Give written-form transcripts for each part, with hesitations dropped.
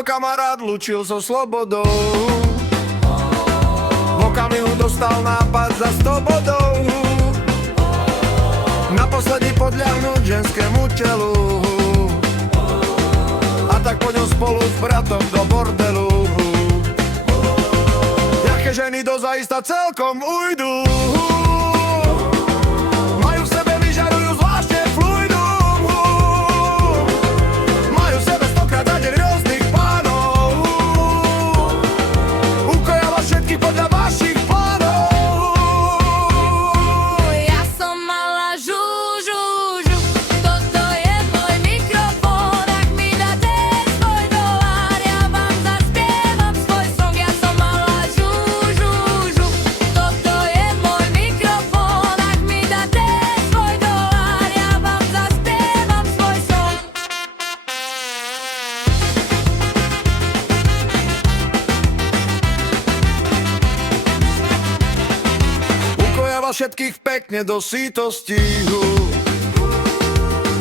môj kamarát lúčil so slobodou. V okamihu dostal nápad za 100 bodov. Naposledy podľahnúť ženskému telu. A tak poďom spolu s bratom do bordelu. Jaké ženy dozaista celkom ujdu. Majú v sebe, vyžarujú zvláštne fluidu. Majú v sebe 100-krát za deň rôznych pánov. Ukojala všetky podľa vašich plánov. Ja som mala žužužu, toto je môj mikrofón. Ak mi dáte svoj dolár, ja vám zaspievam svoj song. Ja som mala žužužu, toto je môj mikrofón. Ak mi dáte svoj dolár, ja vám zaspievam svoj song. Ukojava všetkých pekne do sítosti.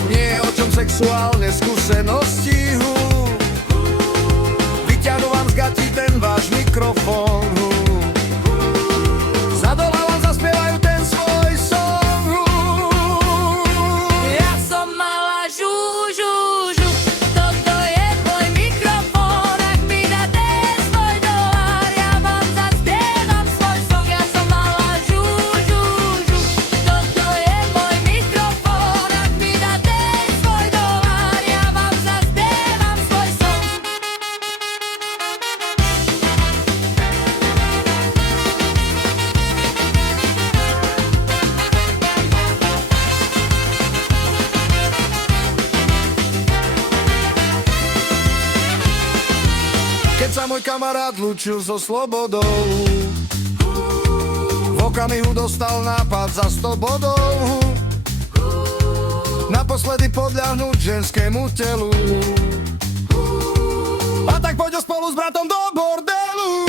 Nie o čom sexuálne skúsenosti. Vyťahnu vám z gatí ten váš mikrofón. Za dola vám zaspievajú ten svoj song. Ja som mala žužužu, toto je môj mikrofón. Ak mi dáte svoj dolár, ja vám zaspievam svoj song. Ja som mala žužužu, toto je môj mikrofón. Ak mi dáte svoj dolár, ja vám zaspievam svoj song. Keď sa môj kamarát lúčil so slobodou, v okamihu dostal nápad za 100 bodov. Naposledy podľahnúť ženskému telu. A tak poďo spolu s bratom do bordelu.